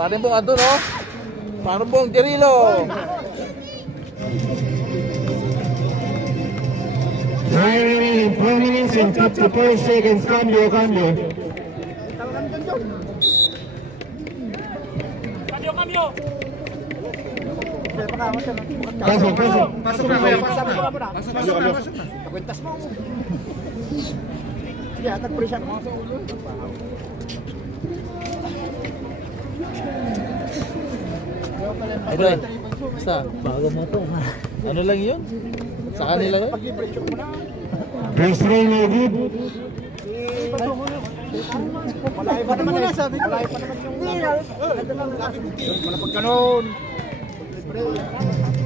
Parang buong ato, no? Parang buong Tirilo. Remaining 4 minutes and 54 seconds. Cambio. Pasok. Pasok na. Kwentas mo. Ya, tag-pressure mo sa ulo. Idol, basta, bago mo po. Ano lang yun? Sa kanila yun? First round no good. Malayo pa naman yung sabi ko. Malayo pa naman yung wala pagkanon.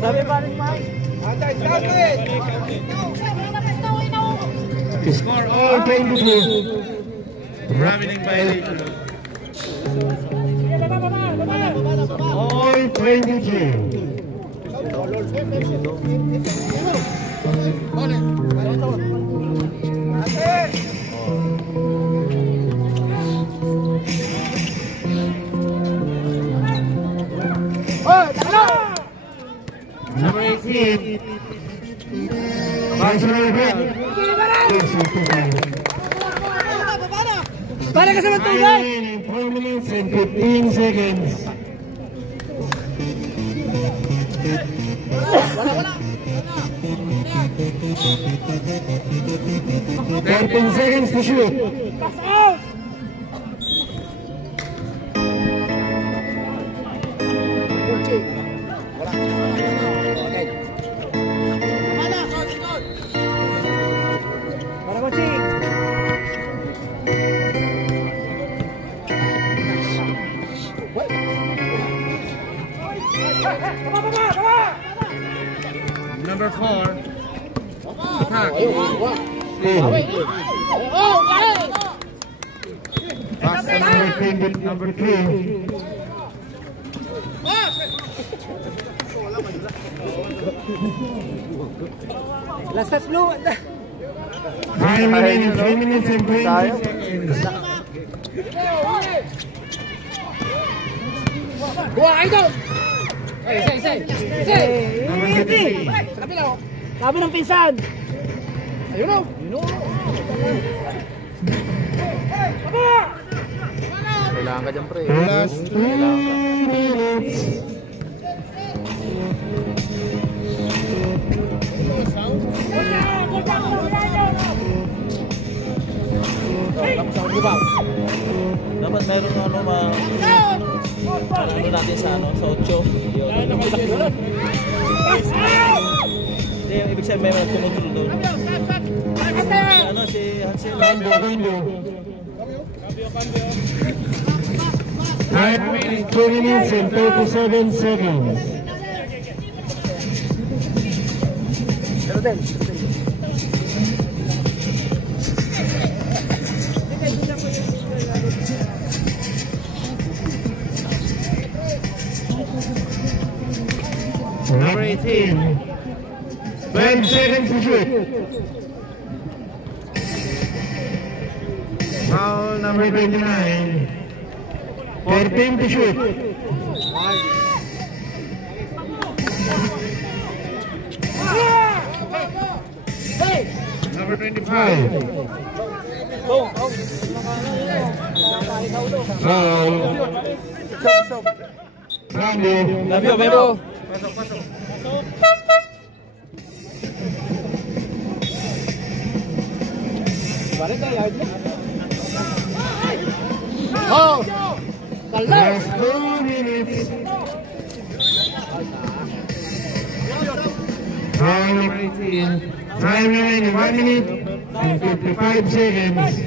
Sabi ba rin Mike? Score all 22. Traveling violation. All 22. Number 18. National Red. Para ka sa matubay! 4 minutes and 15 seconds. Wala. 13 seconds to shoot. Pass out! Number 4. Attack. Pass number 3. Lasas blue. 5 minutes and 20 seconds. Dua, idol! Say. Sabi ng pinsan. Ayun o. Kailangan ka dyan, pre. Last 2 minutes. Dapat meron ano natin sa sa 8. Hindi, ibig sabihin may nagkumontrol doon. Si Hansel. Cambio. 2 minutes and 37 seconds. Number 18. 12 seconds to shoot. Foul number 29. 14 to shoot. Number 25. Foul. Cambio. Pasok. Last 2 minutes. Foul number 18. Time remaining 1 minute and 55 seconds.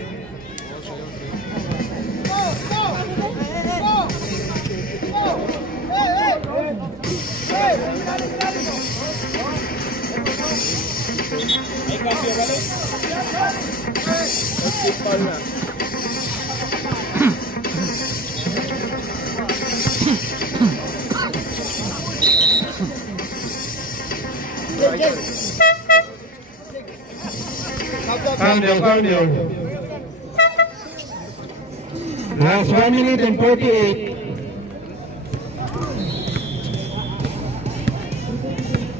Cambio. Last 1 minute and 48.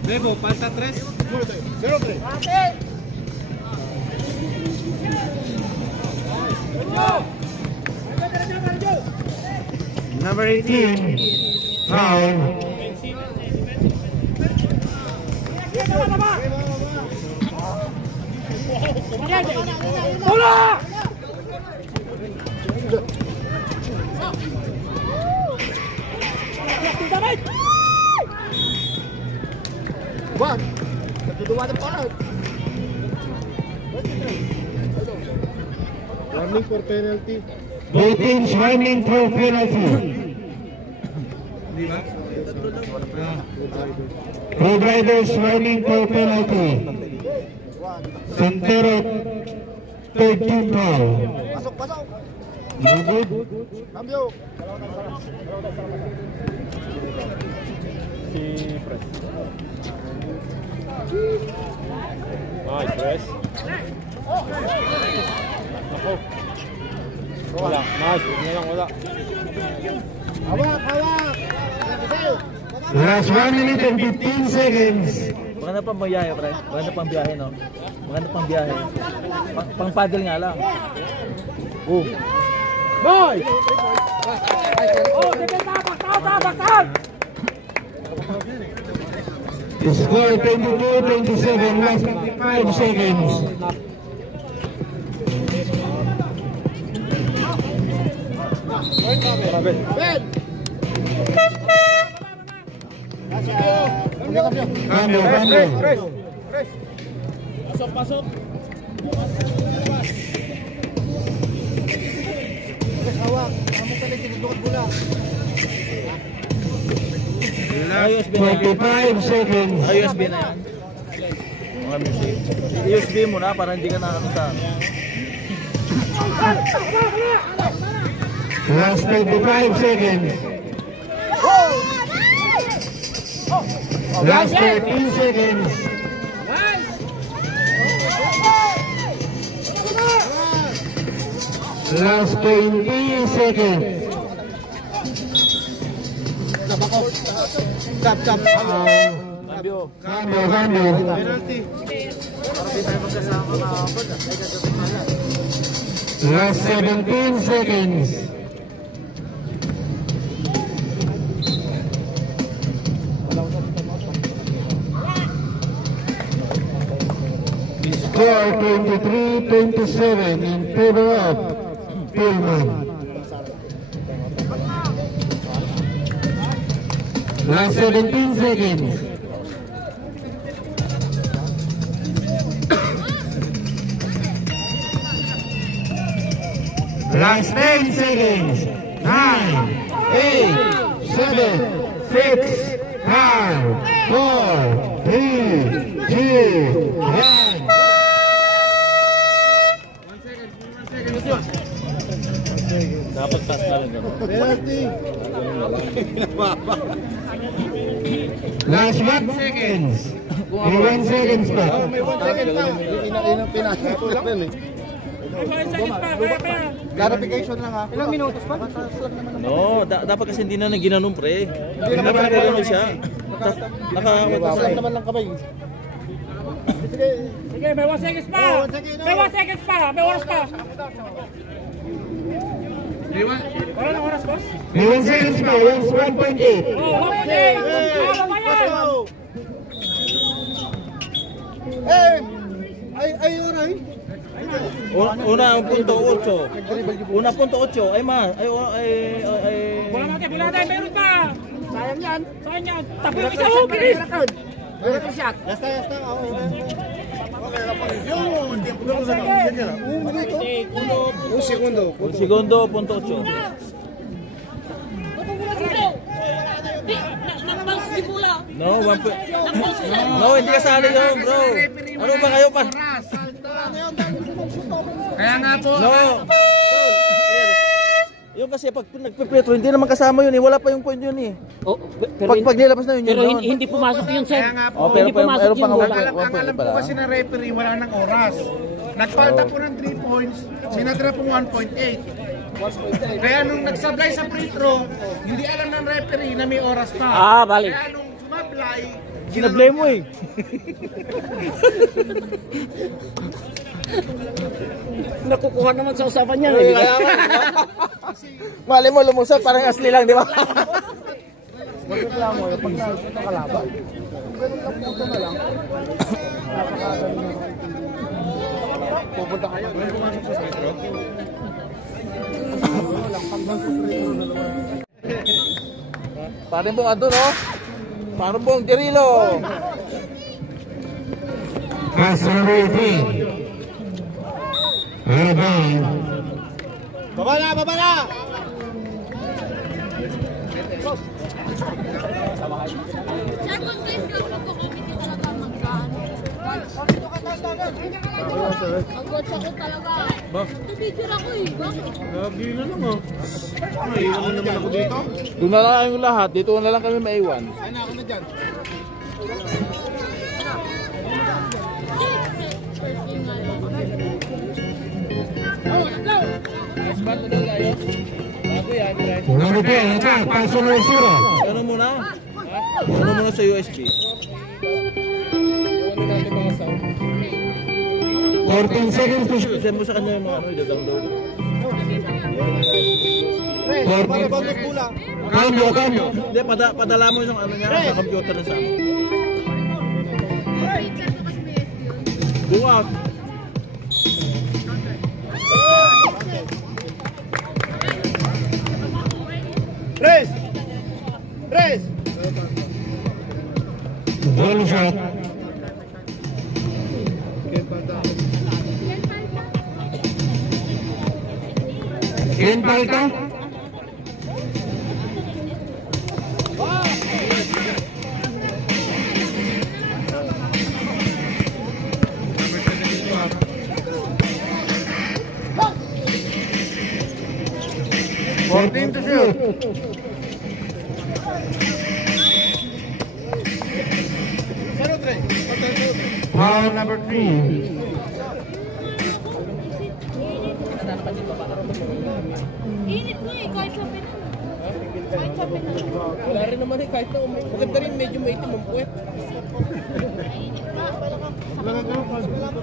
Bebo, falta 3. 0-3. Number 18, foul. Bola! Wag. Natuduwa ng parang. Warning for penalty. Both teams running for penalty. Road Riders running for penalty. Santero, third team foul. Pasok, pasok. No good. Cambio. Nice, press. Ako. Wala. Nice. Huwag lang, wala. Hawak, hawak. Last 1 minute and 15 seconds. Maganda pang biyahe, pre. Maganda pang biyahe, no? Maganda pang biyahe. Pang paddle nga lang. Oh. Boy! Oh, defensa, baksaw! Score 22-27, last 5 seconds. Ben. Cambio, cambio. Pasok! Hawak. Kamu kali tinutulog bola. USB na yan. 25 seconds. USB na yan. Mga music. USB mo na para hindi ka nakakita. Last 25 seconds. Last 13 seconds. Last 20 seconds. Cap. Cambio. Cambio, cambio. Penalty. Para di tayo magkasama kahapon. Ay, gagawin na yan. Last 17 seconds. Score 23-27 in favor of Tillman. Last 17 seconds. Last 10 seconds. 9, 8, 7, 6, 5, 4, 3, 2, 1. Dapat pass na lang. Penalty. Last 1 seconds. 1 seconds pa. May 1 second pa. Inang pinasok lang eh. Clarification lang ha. Ilang minutos pa? No, dapat kasi hindi na ginanong, pre. Dapat gano'n siya. Nakakasal naman lang kamay. Sige, may 1 seconds pa! May 1 seconds pa! May oras pa! Wala na oras, boss? May 1 seconds pa. 1.8. Oh, okay! Tama ba yan? Ay, oray. Una, 1.8. Una, 1.8. Ay, ma. Ay. Bola natin, meron pa! Sayang yan! Tapi yung isa mo, bilis! Yasta. Okay, yun. Un minuto. Un segundo. Un segundo, 1.8. No, 1. No, hindi ka sali doon, bro. Ano ba kayo pa? Kaya nga po. No. Yung kasi pag nagpe-petro, hindi naman kasama yun eh. Wala pa yung point yun eh. Oh, pero Pag nilabas na yun, pero yun. hindi pumasok yun, sir. Kaya nga po. Oh, pero Hindi pumasok meron yung pang bola. one Ang alam po pala. kasi ng referee, wala nang oras. Nagpalta po ng 3 points, sinadra po 1.8. Kaya nung nagsablay sa free throw, hindi alam ng referee na may oras pa. Bali. Kaya nung sumablay, Sinablay mo eh. Nakukuha naman sa usapan niya. Eh. Mali mo lumusot, parang asli lang, di ba? Pupunta kayo. Parang buong ano, no? Parang buong Dirilo. Pass number 18. Out of bounds. Baba na, baba na! Second time ka po kami ka talaga magkaan. Mag-watch ako talaga. Tumigil ako eh. Bakit? Lagi na lang oh. Iwan naman ako dito. Doon na lang kayong lahat. Dito na lang kami maiwan. Ay na ako na dyan. Number 10, attack. Pass number 0. Ano muna? Ano muna sa USB? 14 seconds to shoot. Send mo sa kanya yung mga ano, download. 14. Cambio. Hindi, padala mo yung ano niya sa computer na sa akin. Bukas. Press! Press! Ball shot. Ken Palka. Fourteen to shoot. Foul number 3. Init mo eh, kahit sabi na. Kahit sabi na. Wala rin naman eh, kahit na maganda rin, medyo maitim ang puwet.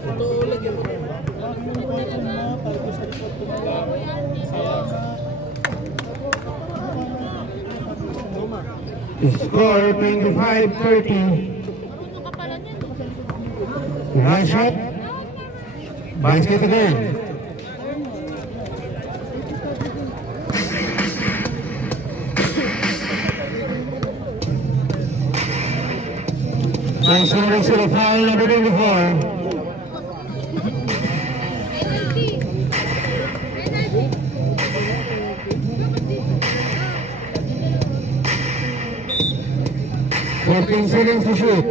Ito, lagyan mo. Score 25-30. Marunong ka pala niyan. Last shot. Basket again. Pass number 0, foul number 24. Penalty. Penalty. 14 seconds to shoot.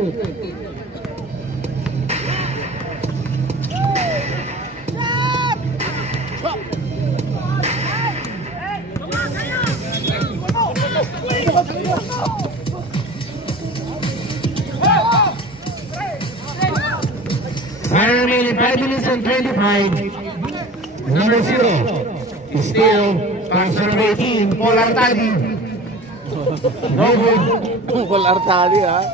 Time remaining 5 minutes and 25. Number 0 is still pass number 18, Paul Artadi. No good. Paul Artadi, ha?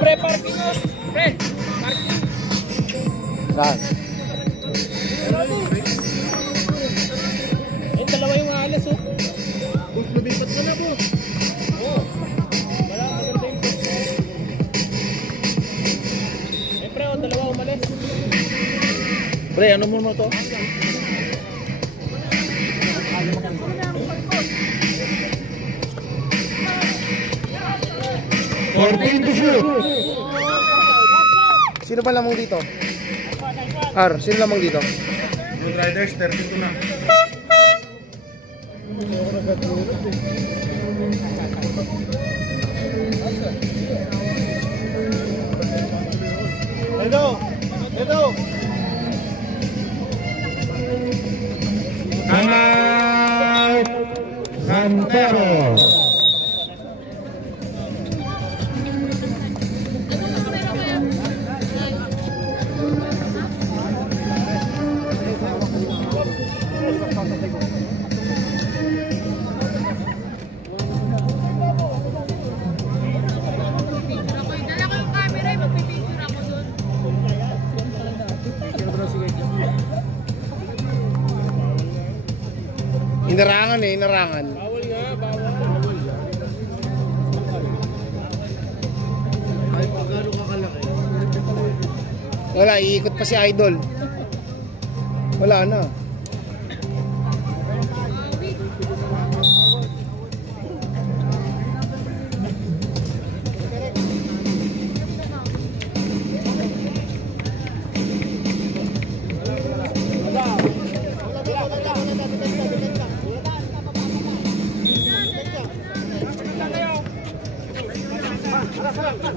Pre, parking mo. Pre, parking. Saan? Eh, dalawa yung alas, oh. Lumipat ka na, boss. Oh. Wala, maganda yung boss. Eh, pre, oh, dalawa umalis. Pre, ano mo to? To shoot. Sino ba lamang dito? Sino lamang dito? Good Riders, 32 na. Ito! Time out. Santero. Inarangan eh, inarangan. Bawal nga, bawal. Ay, pagkano kakalaki? Wala, iikot pa si Idol. Wala na.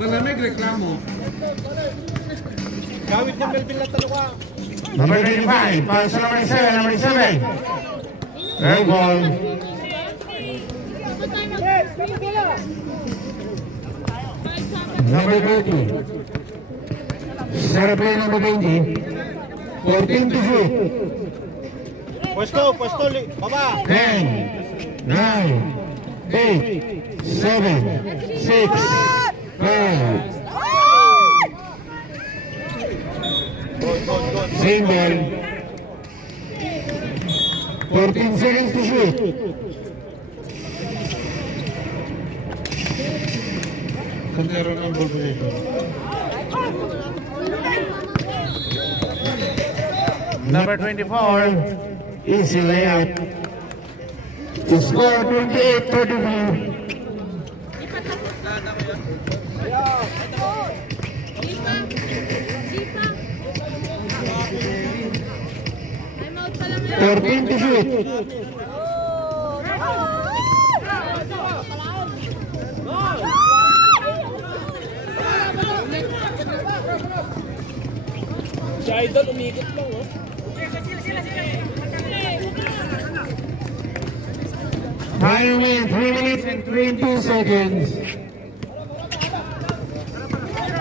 Malamig reklamo. Gawit niya Melvin na talo ka. Number 25, pass to number 7, number 7. Air ball. Number 30. Center play number 20. 14 to shoot. Pwesto, baba. 10, 9, 8, 7, 6, 5. Single. 14 seconds to shoot. Sandero ng ball position. Number 24. Easy layup. To score 28-32. I'm out pa lang yan. 13 to shoot. Si Idol, umikot lang, oh. Time win 3 minutes and 22 seconds.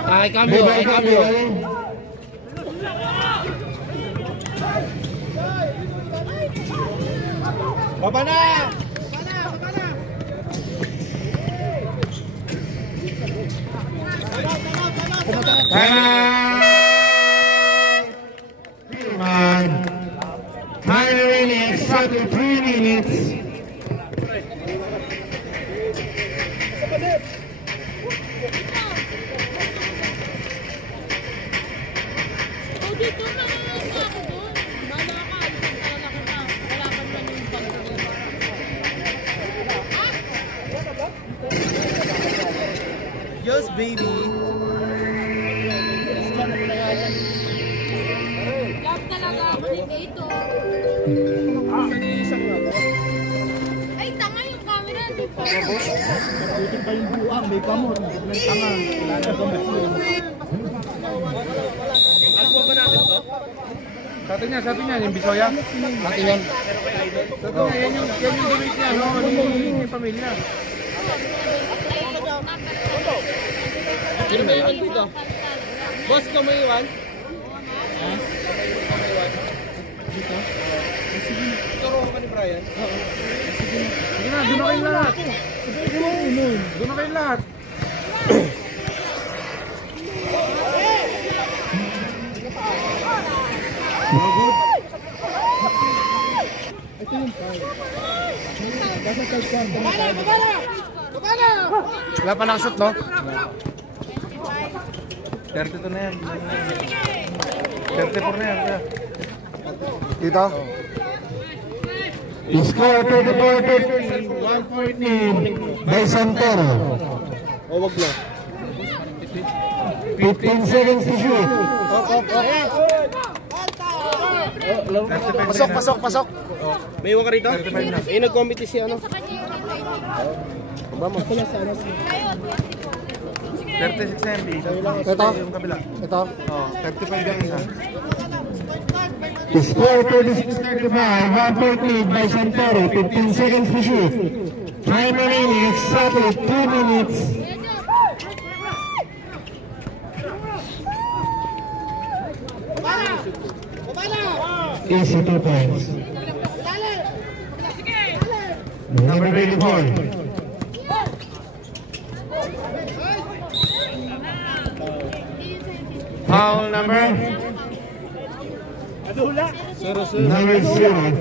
Ay, cambio, ay, cambio. Baba na! Time remaining exactly 3 minutes. O, dito na lang ako doon. Bala ka, isang talaga kita. Wala ka naman yung pagkakas. Yes, baby. Love talaga ako ni Tito. Ay, tanga yung camera. Di pa. Buti pa yung buang, may kamot. May tanga. Wala na gamit yun. Sabi niya, yung Bisoya. Sabi yan. Sabi niya, yan yung donate niya, no? Yung pamilya. Sino may iwan dito? Boss, ka may iwan? Turo ka ni Brian? Sige na, doon na kayo lahat. Doon na kayo lahat. Wala pa nakashoot, no? 32 na yan. 34 na yan. Dito? Score 34-30. 1 point lead by Santoro. O, wag na. 15 seconds to shoot. Pasok. May iwan ka rito? Eh, nag-committee si ano? Sa kanya yung invite. Vamos. Kayo, 36 na yan, di. Ito? Yung kabila. Ito? Oh, 35 yung isa. Score 36-35. 1 point lead by Santoro. 15 seconds to shoot. Time remaining exactly 2 minutes. Easy 2 points. Number 24. Foul number? Number 0.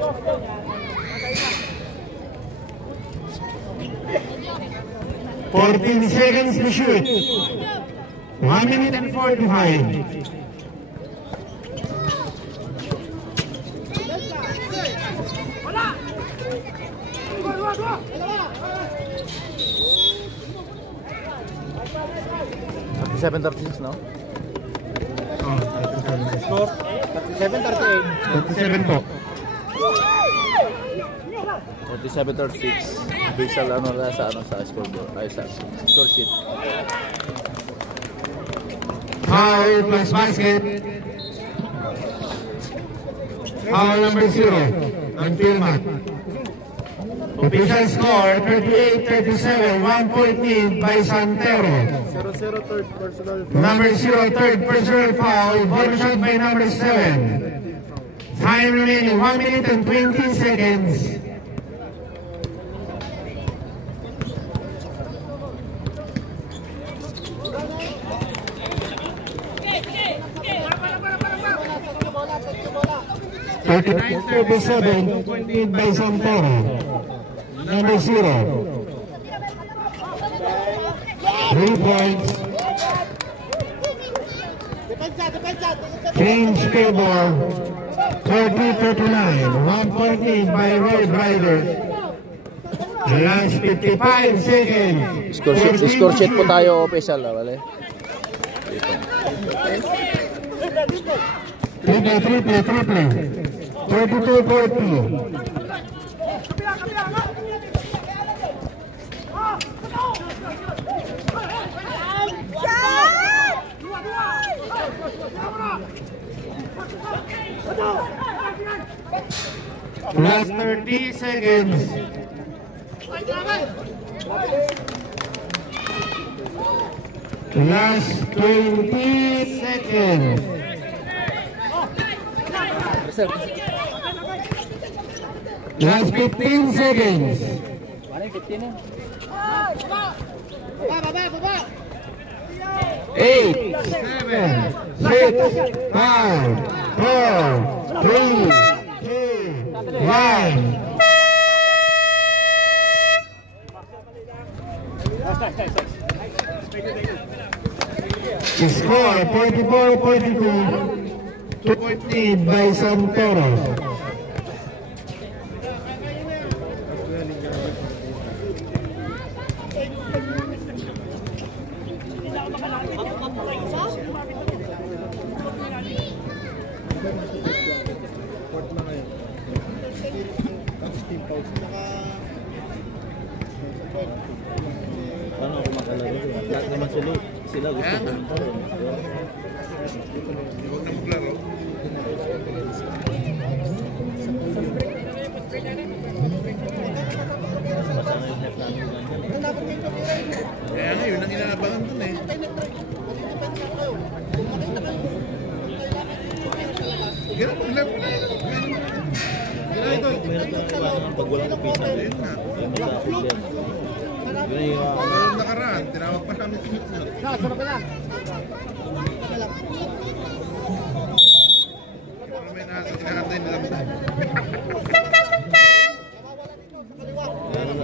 $14 seconds to shoot. 1 minute and 45. Seven 36, no? Score 37-38. 37 po. 47-36. Official sa scoreboard. Ay, sa score sheet. Foul plus basket. Foul number 0 on Pilmat. Official score 38-37. 1 point lead by Santero. 0-0 third personal. Number 0, third personal foul. Ball shot by number 7. Time remaining 1 minute and 20 seconds. $39-37, point lead by Santero. Number 0. 3 points. Change table. 30-39. 1 point lead by Road Riders. Last 55 seconds. Score sheet po tayo, official. Wala. Triple. 32-40. Last 30 seconds. Last 20 seconds. Last 15 seconds. 8, 7, 6, 5, 4, 3, 2, 1. The score 44-42. 2 point lead by Santoro. Paano ako makalaro? Lahat naman sila gusto ko. Huwag na maglaro. Kaya nga, yun ang inaabangan dun eh. Ganun maglaro. Pag walang kapitan. Ayun na. Yun Nakaraan, tinawag pa namin sinunod. Pero may nakakantay nila mo.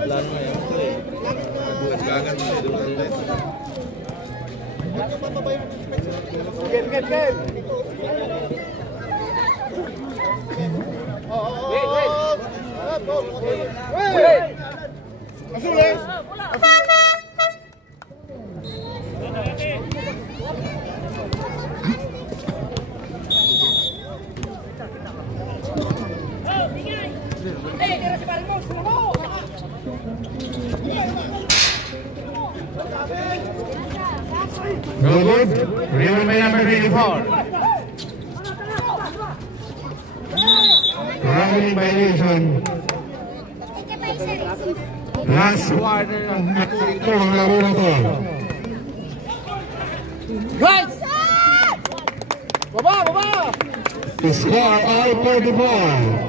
plano na yun. Gagan mo eh. Azules! No good. Rebound by number 24. Traveling violation. Last quarter ng laro na to. Guys! Baba! Baba! The score all 44.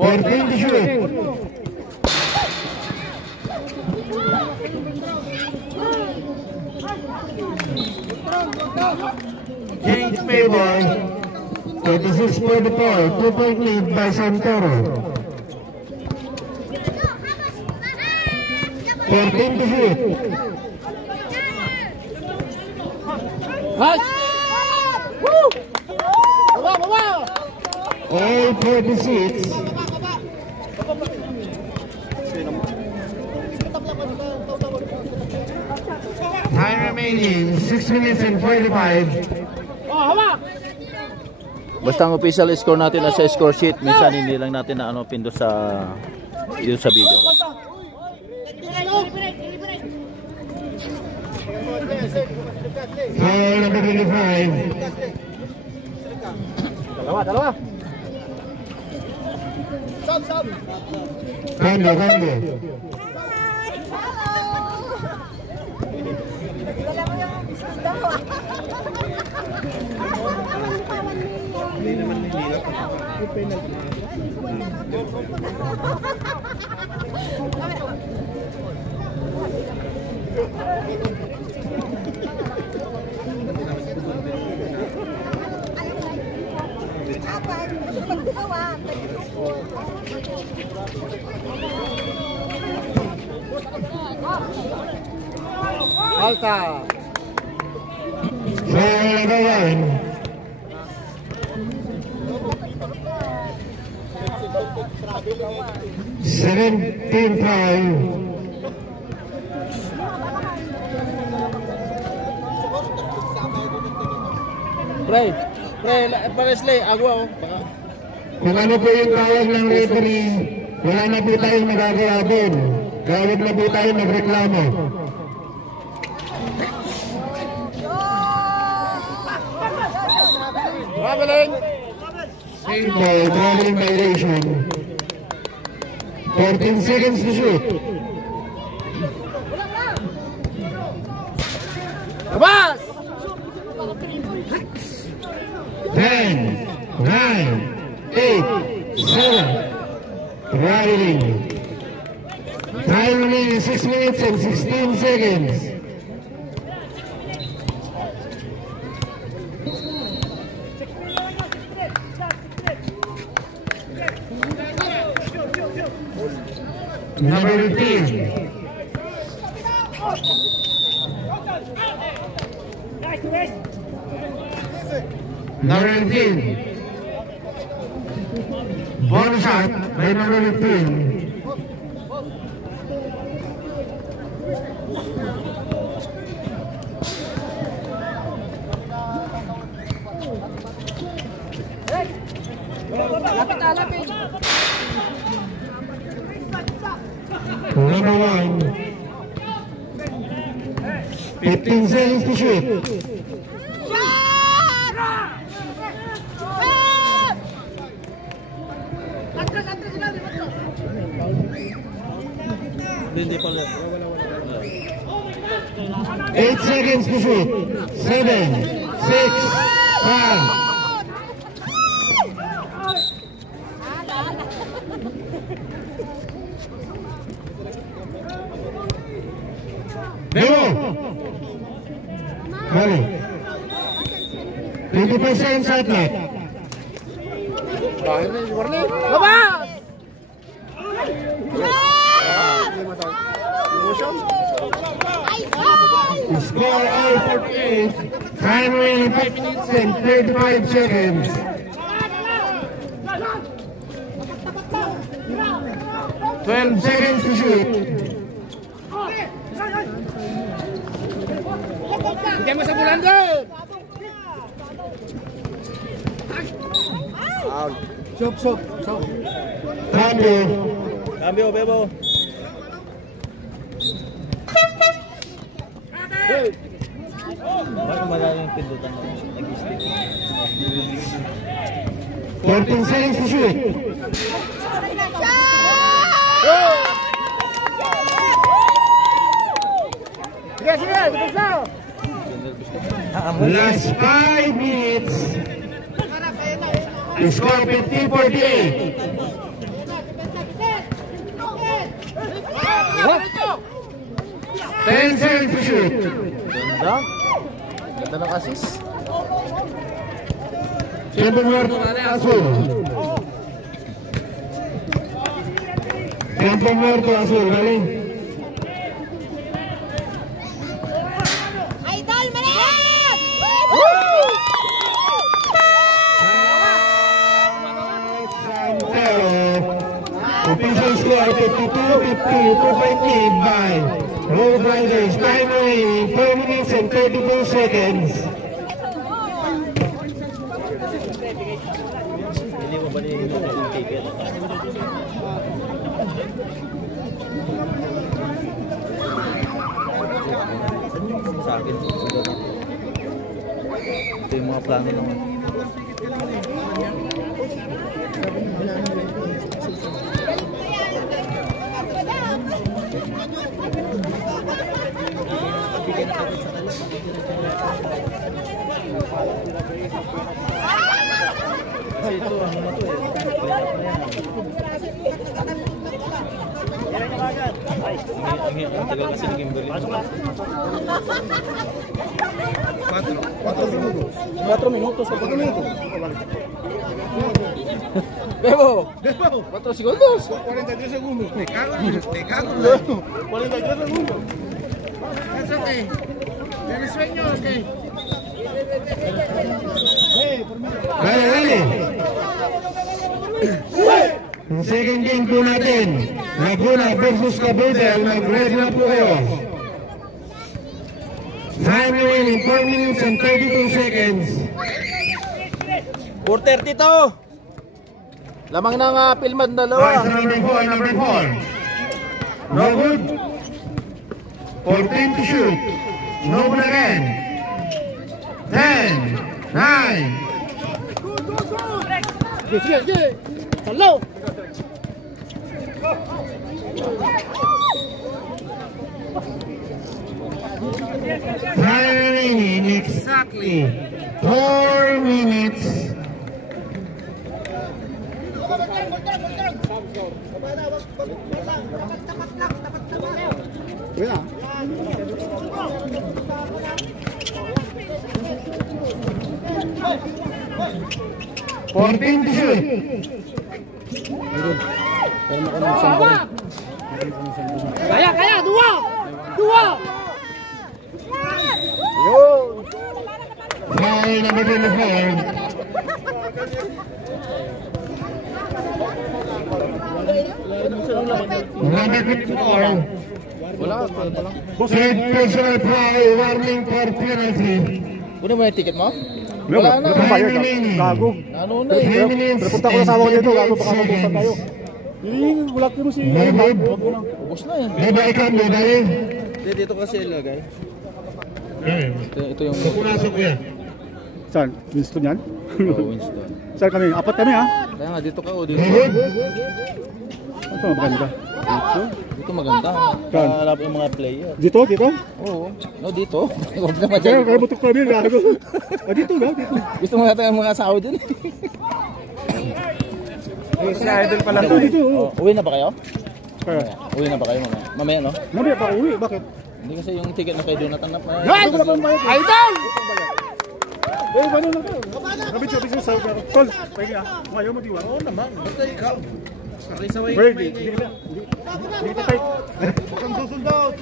14 to shoot. Change favor. 36-44. 2-point lead by Santoro. 14 to shoot. All 46. Time remaining 6 minutes and 45. Basta ang official score natin na sa score sheet, minsan hindi lang natin na ano pindot sa video Foul number 25. Dalawa. Cambio. Alta. Foul number 1. Seventeen foul. Pre, agwa oh. Kung ano po yung tawag ng referee, wala na po tayong magagawa doon. Kaya huwag na po tayong magreklamo. Traveling. Same ball, traveling violation. 14 seconds to shoot. Labas! 10, 9, 8, 7. Traveling. Time remaining 6 minutes and 16 seconds. Number 15. Number 15. Bonus shot by number 15. Number 1. 15 seconds to shoot. Hindi pala. 8 seconds to shoot. 7, 6, 5. Demo. Mali. 25 seconds shot clock. Labas! Score all 48. Time remaining 5 minutes and 35 seconds. 12 seconds to shoot. Bigyan mo sa bulan doon! Chop. Cambio. Cambio, Bebo. Bakit magaling pindutan mo? Nag-stick. 14 seconds to shoot. Sige, bisa! Last 5 minutes. Score 50-48. 10 seconds to shoot. Ganda. Ganda ng assist. Tiempo muerto azul. Tiempo muerto azul, galing. Idol, mali! Official score 52-50, 2-point lead by Road Riders. Time remaining 4 minutes and 32 seconds. Hindi mo ba yung ticket? Sa akin. Ito yung mga plano naman. Kasi ito, ano na to eh. Ang tagal kasi ng Kimberly. 4 minutos. Bebo! 4 segundos. 43 segundos. Me cago en 43 segundos. That's okay. ¿Tienes sueño o qué? Dale. Ang second game po natin, Laguna versus Cavite. Nag-ready na po kayo. Time remaining 4 minutes and 32 seconds. 4:30 to! Lamang ng Pilman dalawa. Number 4. No good. 14 to shoot. No good again. 10, 9. Sige. Hello. Time remaining exactly 4 minutes. Wala. 14 to shoot. Kaya, dua! Foul number 24. Number 54. Third personal foul, warning for penalty. Kunin mo yung ticket mo? Wala na. Time remaining. Gago. Ano na eh? 3 minutes Punta ko na sa akin dito, gago, baka mabusan tayo. Ulat mo si... No good. Ubus na eh. Beba ikaw, beba eh. Dito kasi ilagay. Ito yung Pupunasok ko yan. Saan? Winston yan? Winston. Saan kami? Apat kami ha? Kaya nga dito ka o dito. No good. Saan maganda? Dito maganda. Kalap yung mga player. Dito? Oo. No, dito. Huwag naman Kaya dyan. butok kami, gago. Dito. Gusto mo natin ang mga sahod dyan. Si Idol pala. Dito. Uwi na ba kayo? Kaya. Uwi na ba kayo mamaya no? Mamaya pa uwi, bakit? Hindi kasi yung ticket na kay Jonathan na pa. Idol! Paano na kayo? Kabit sa Tol, pwede Ayaw mo diwa? Oo naman, basta ikaw. Break, hindi ka tayo. Kung susundot.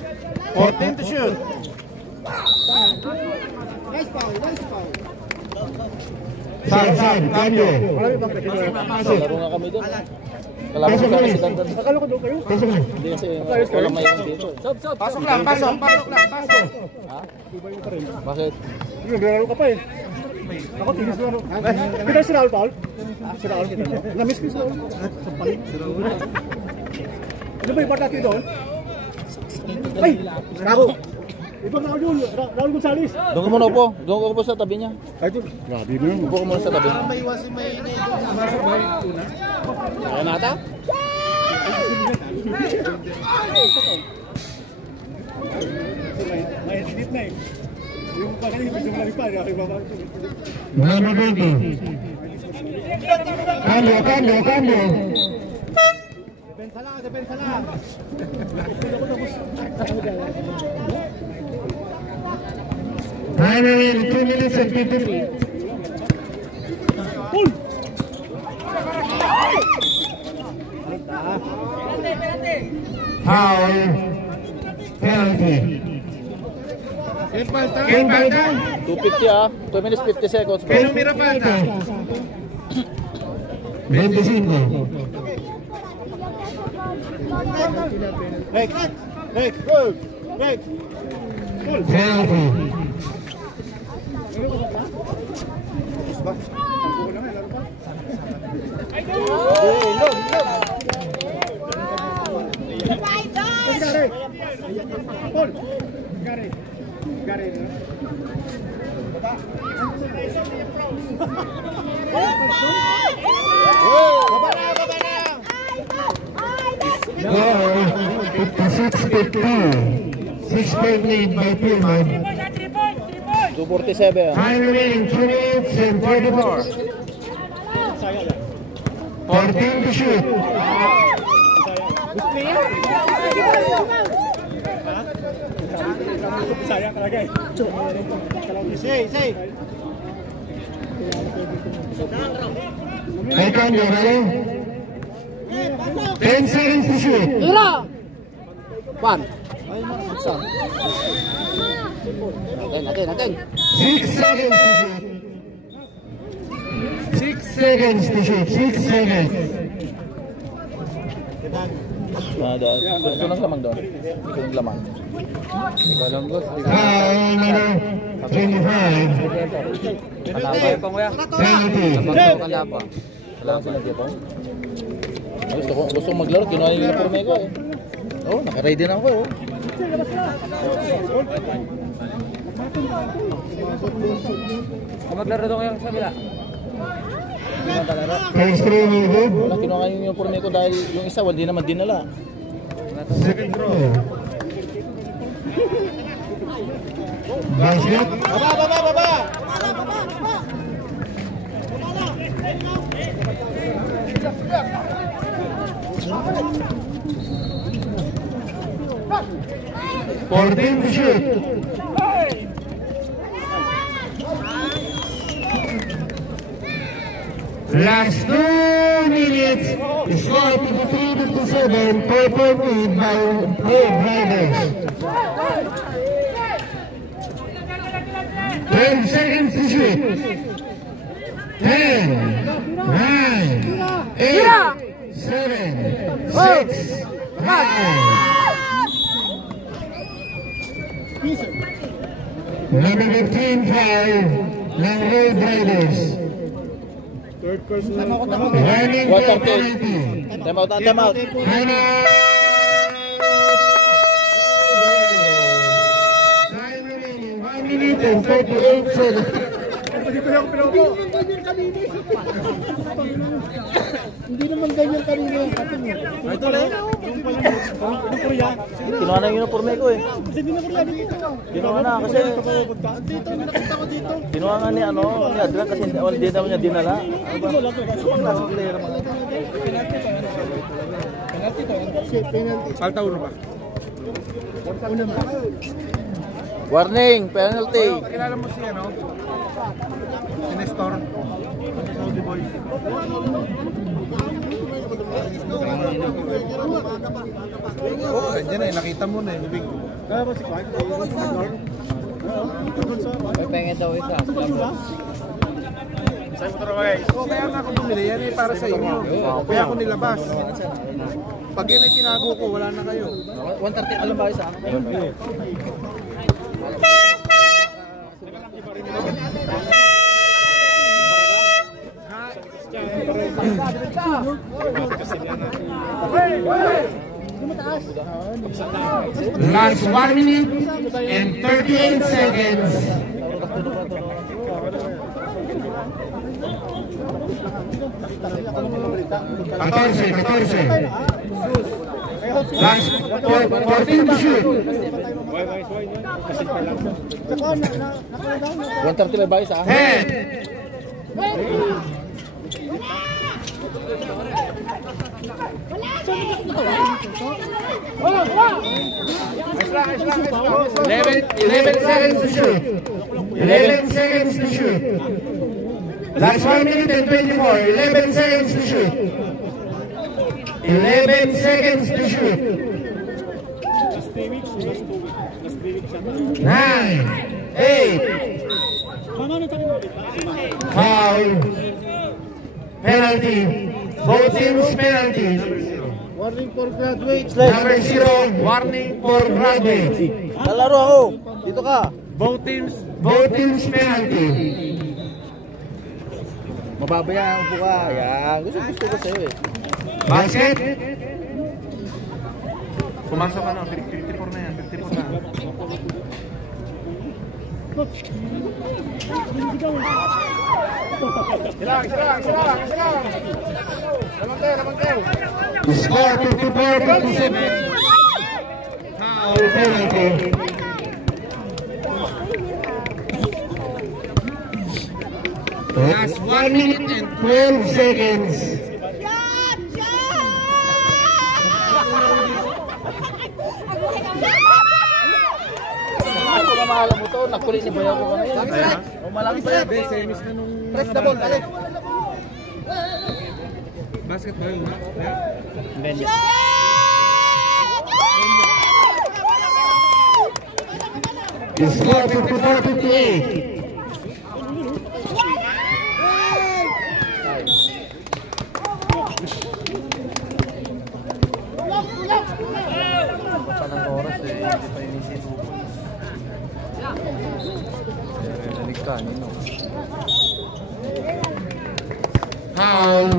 14 to shoot. Nice foul. Saan, cambio. Marami bang kasi? Laro nga kami doon. Kalaban ko kasi dandan. Akala ko doon kayo. Pasok na. Hindi kasi walang mayroon dito. Pasok lang. Ha? Bakit? Naglaro ka pa eh. Ako tinis laro. Kita si Raul Paul. Si Raul. Na-miss ko si Raul. Ano ba yung part natin doon? Ay! Raul! Ibang Raul Gonzales. Doon ka muna upo. Doon ka upo sa tabi niya. Ay, ito. Grabe na yun. Upo ka muna sa tabi. Kaya nata? May edit na eh. Yung pagkali, medyo malipad. Number 20. Cambio. Depensa lang, depensa lang. Time in 2 minutes and 50 feet. Foul. Penalty. Yung palta. Game by 250 ah. 2 minutes 50 seconds. Bro. Pero mira palta. 25. Break, break, go, break. Penalty. Paul, Gary, Gary. Baba na, baba na. Goal. 56-50. 6-point lead by Pullman. 247 ah. Time remaining 2 minutes and 34. 14 to shoot. Sayang talaga eh. Say. Second, you ready? 10 seconds to shoot. Natin. 6 seconds to shoot. 6 seconds to shoot. 6 seconds. Doon. Ito lang lamang doon. Ito lang lamang. Foul number 25. Penalty. Wala kang sinabi po. Gusto kong maglaro. Kinuha nila yung porme ko eh. Oh, naka-ready na ako eh. Maglaro daw ngayon sa bila. First throw no good. Wala, kinuha yung uniforme ko dahil yung isa, hindi naman dinala. Second throw. Basket. Baba. 14 to shoot. Last 2 minutes. Score 53-57. 4-point lead by Red Raiders. 12 seconds to shoot. 10, 9, 8, 7, 6, 5. Number 15, 5 ng Red Raiders. Third person. Running for 130. penalty. Time out. Time remaining 1 minute and 38 seconds. Dito yung pinupo. Hindi naman ganyan kanina yung katin mo. Ito lang. Yung pala mo. Yung Korea. Kinuha na yung uniforme ko eh. Kasi hindi na Korea dito. Kinuha na kasi. Dito, nakita ko dito. Kinuha nga ni Adrian kasi hindi daw niya dinala. Ano ba? Klaseng player mga. Palta uno ba? Warning, penalty. Kilala mo si ano? Si Nestor? Saudi boys. Oh, ganyan eh. Nakita mo na eh. Bibig. Kaya ba si Kwan? Pengen daw isa. Kaya nga ako bumili. Yan eh para sa inyo. Kaya ako nilabas. Pag yun ay tinago ko, wala na kayo. 130 alam ba isa? Last 1 minute and 38 seconds. Last 14 to shoot. 130 ba isa? 10, Eleven seconds to shoot. 11 seconds to shoot. Last 1 minute and 24. 11 seconds to shoot. 11 seconds to shoot. 9, 8. Foul. Penalty. Both teams penalty. Warning for graduates. Number 0, warning for graduates. Lalaro ako. Dito ka. Both teams penalty. Mababayaan po ka. Yan. Gusto ko sa'yo eh. Basket. Pumasok ka na, 54 na yan, 54 na. Silang. Lamantay. Score 54-57. Foul penalty. Last 1 minute and 12 seconds. Mahal mo to, nakulit ni Bayaw ko kanina. O malaki pa yan. Semis na nung... Press the ball, dali. Basketball, no? The score 54-58. Panang oras eh, hindi pa inisin mo. Narinig ka, nino. Foul.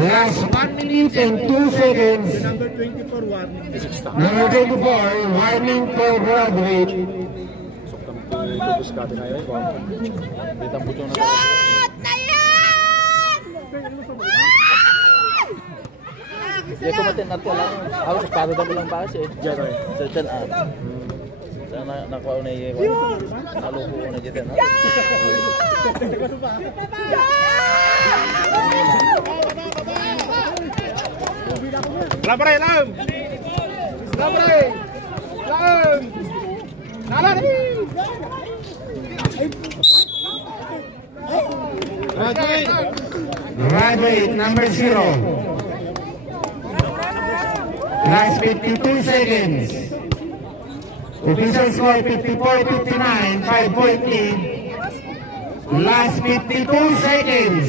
Last 1 minute and 2 seconds. Number 24, warning. Number 24, warning for graduate. Kita po yung Shot na yan! Dia kumatin natin lang. Ako sa paro daw lang ba siya. Sa tan ah. Sana nakuha na yung naluko ko na dito. Labray, lam! Graduate number 0. Last 52 seconds. Official score 54-59, 5-point lead. Last 52 seconds.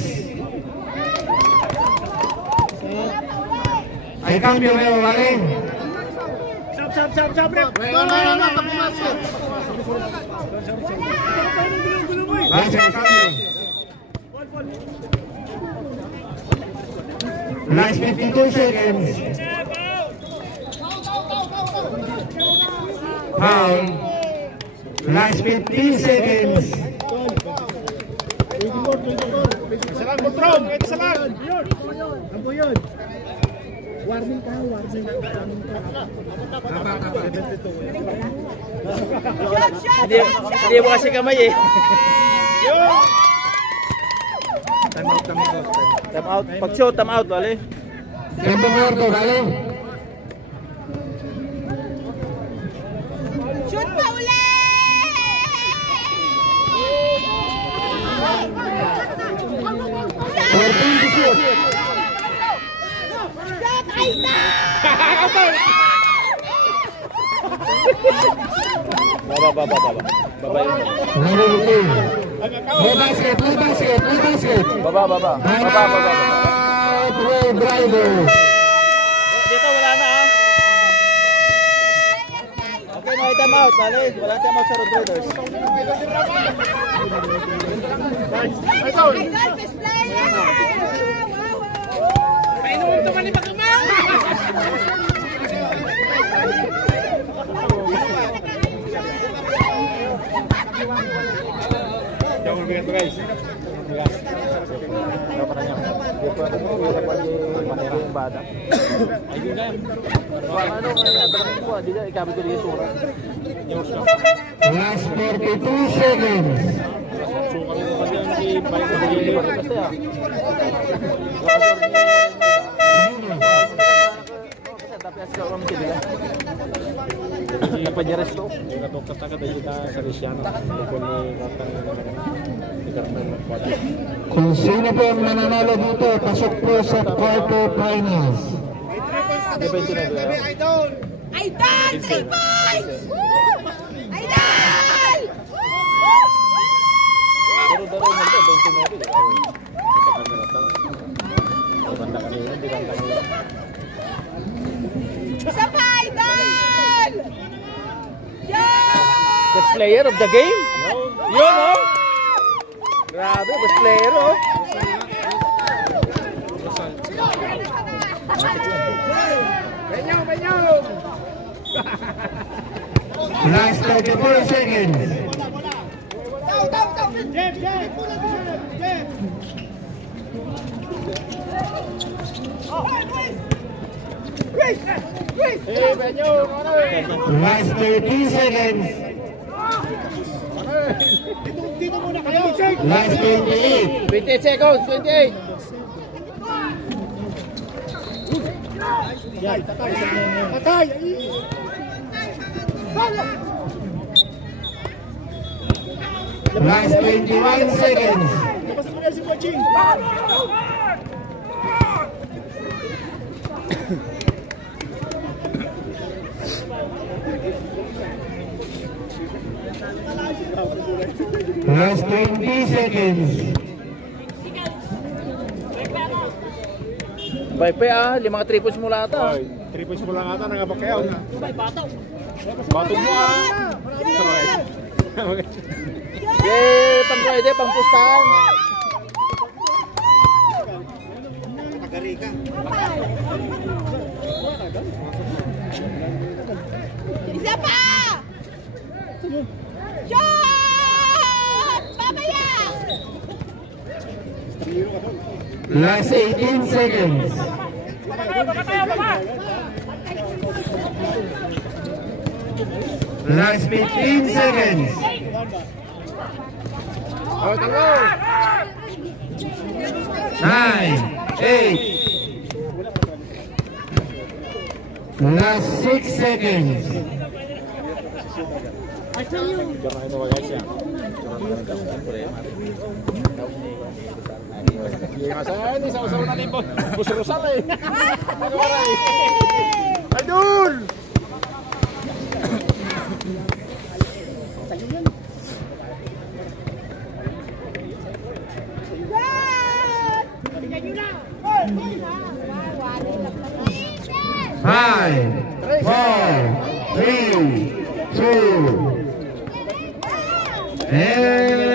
Ay cambio, Meo, vale? Sab, rep. Base, cambio. Last 52 seconds. Foul. Last 15 seconds. 24. Salang, Botron! Ito salang! Ano po yun? Warning ka, warning. Hindi mo kasi kamay eh. Time out. Time out. Pag show, time out, wale. Tiempo muerto, dale. Shoot pa uli! Shoot. Shot! Ay na! Baba yun. No basket. Baba. Driver. Dito wala na ah. Okay, may time out, wale. Wala time out sa Road Raiders. Idol, best player! Wow! Painuman ito mali magumang! Jangan lupa itu guys. Last 42 seconds. Tapi asal orang macam dia. Dapat jeres tu. Kata-kata kita Salesiano. Bukan Kung sino po ang mananalo dito, pasok po sa quarterfinals. Depende na ba? Idol! 3 points! Idol! Pero daro mo to 29. Isa pa, Idol! Yan! Best player of the game? Yun oh! Grabe, best player oh! Last 34 seconds. Last 30 seconds. Last 28. 28 seconds, 28! Last 21 seconds. Last 20 seconds. Bye-bye ah, 5 triples mula ata. 3 points mo lang ata, nangabakayaw. Batog mo ah. Yay! Pang Friday, pang pustahan. Isa pa! Shot! Mamaya! Last 18 seconds. Last 15 seconds. 9, 8. Last 6 seconds. Ini sama-sama nanti bos rusak eh. Idol! Five, 4, 3, 2, and